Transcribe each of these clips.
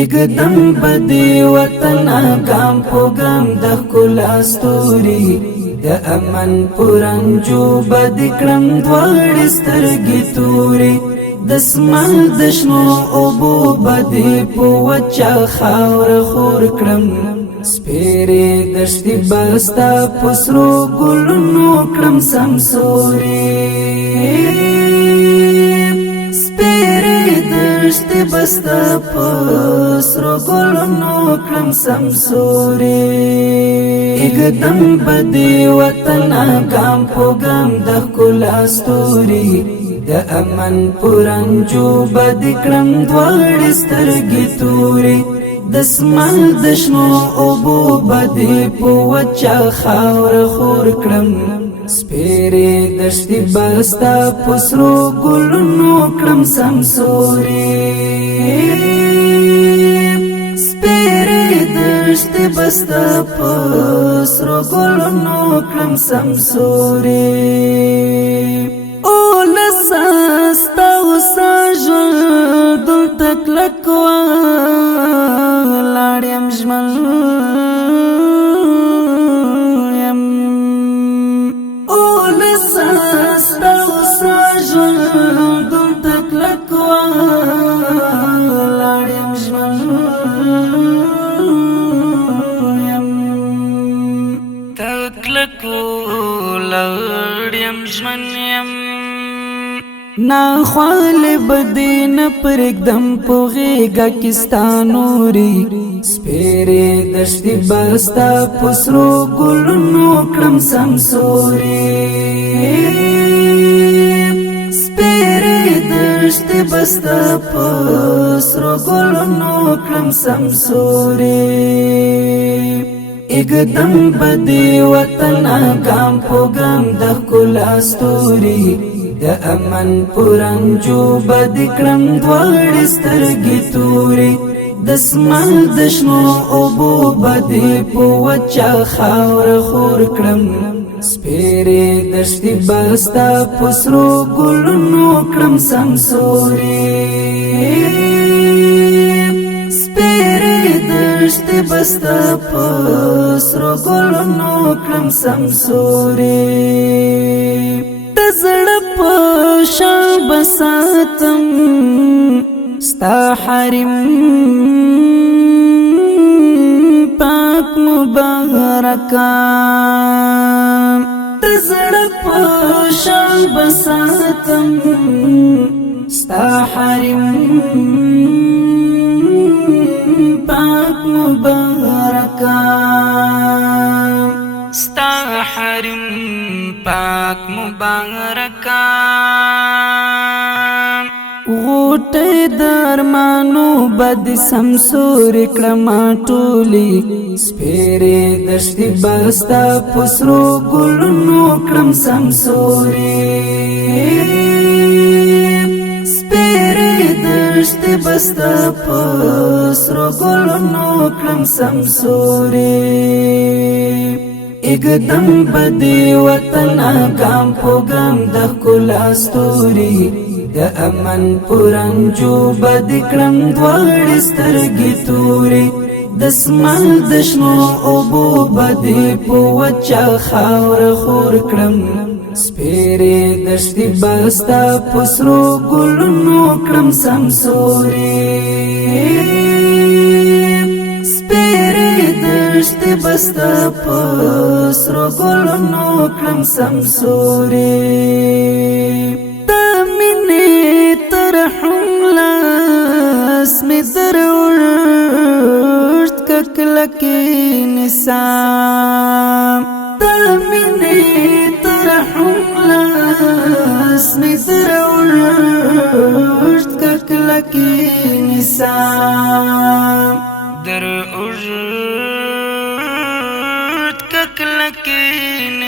اقدم بدی وطن گام پو گام د ښکلا ستوري د امن پرنجو بد کړم دواړې سترګې تورې د اسمان د شنو اوبو بدې په وچه خاوره خور کړم سپېرې دښتې به ستا په سرو ګلونو کړم سمسورې دشتي بستا پسرو گلونو کړم سمسوري اقدم بدی وطن گام پو گام د ښکلا ستوري د امن پرنجو بد کړم دواړې سترګې تورې د اسمان د شنو اوبو بدې په وچه خاوره خور کړم سپېرې دښتې به ستا په سرو ګلونو کړم سمسوري سپېرې دښتې به ستا په سرو ګلونو کړم سمسوري اولسه ستا اوسه ژوند دلته کلک ولاړ یم ژمن نا خوال بدین پر اقدم پو غیگا کستانوری سپیرے دشتی بستا پسرو گلونو کړم سمسوری سپیرے دشتی بستا پسرو گلونو کړم سمسوری اقدم بدی وطن گام پو گام د ښکلا ستوري د امن پرنجو بد کړم دواړې سترګې تورې د اسمان د شنو اوبو بدې په وچه خاوره خور کړم سپېرې دښتې به ستا په سرو ګلونو کړم سمسوري سپېرې دښتې به ستا په سرو ګلونو کړم سمسوري زړه په شان بساتم ستا حرم پاک مبارکا زړه په شان بساتم ستا حرم پاک مبارکا ستا حرم پاک مبارکا غوټه درمانو بد سمسور کړم ټولي سپېرې دښتې به ستا په سرو ګلونو کړم سمسوري سپېرې دښتې به ستا په سرو ګلونو کړم سمسوري اقدم بدی وطن گام پو گام د ښکلا ستوري د امن پرنجو بد کړم دواړې سترګې تورې د اسمان د شنو اوبو بدې په وچه خاوره خور کړم سپېرې دښتې به ستا په سرو ګلونو کړم سمسوري دشتي بستا پسرو گلونو کړم سمسوري د مینې ترحم لاس مې دروړت ککلکې نسام د مینې ترحم لاس مې دروړت ککلکې نسام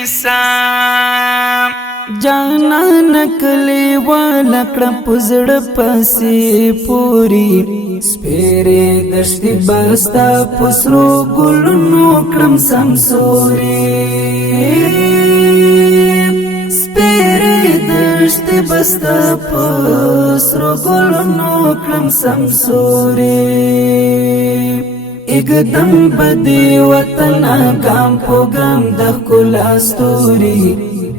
نسام جانا نکلی والا کړم پزړه پسې پوری سپېرې دښتې به ستا په سرو ګلونو کړم سمسوري سپېرې دښتې به ستا په سرو ګلونو کړم سمسوري اګدم بدی وطن ګام په ګام د ښکلا ستوري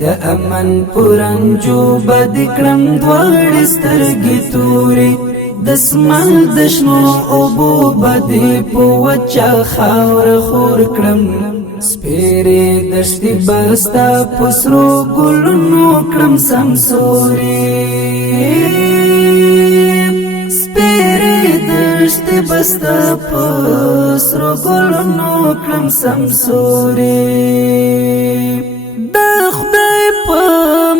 د امن پرنجو بد کړم دواړې سترګې توري د اسمان د شنو اوبو بدې په وچه خاوره خور کړم سپېرې دښتې به ستا په سرو ګلونو کړم سمسوري سپېرې دښتې به ستا په سرو ګلونو کړم سمسوري د خدای په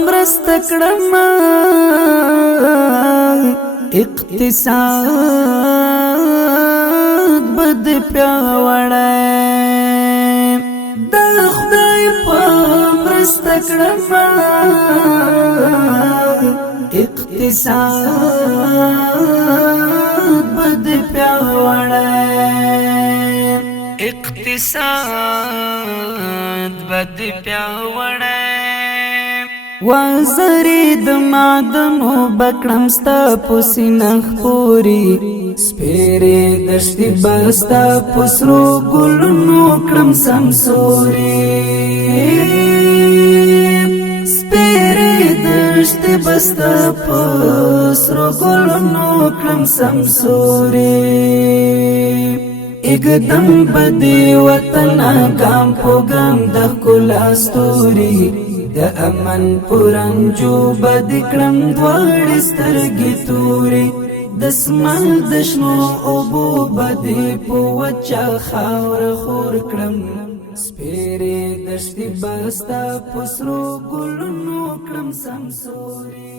مرسته کړم اقتصاد بد پیاوړی د خدای په مرسته کړم اقتصاد بد پیاوړی اقتصاد بد پیاوړی وزری د معدنو بکړم ستا په سینه خپوري سپېرې دښتې به ستا په سرو ګلونو کړم سمسوري سپېرې دښتې به ستا په سرو ګلونو کړم سمسوري اګدم بدی وطن ګام په ګام د ښکلا ستوري د امن پرنجو بد کړم دواړې سترګې توري د اسمان د شنو اوبو بدې په وچه خاوره خور کړم سپېرې دښتې به ستا په سرو ګلونو کړم سمسوري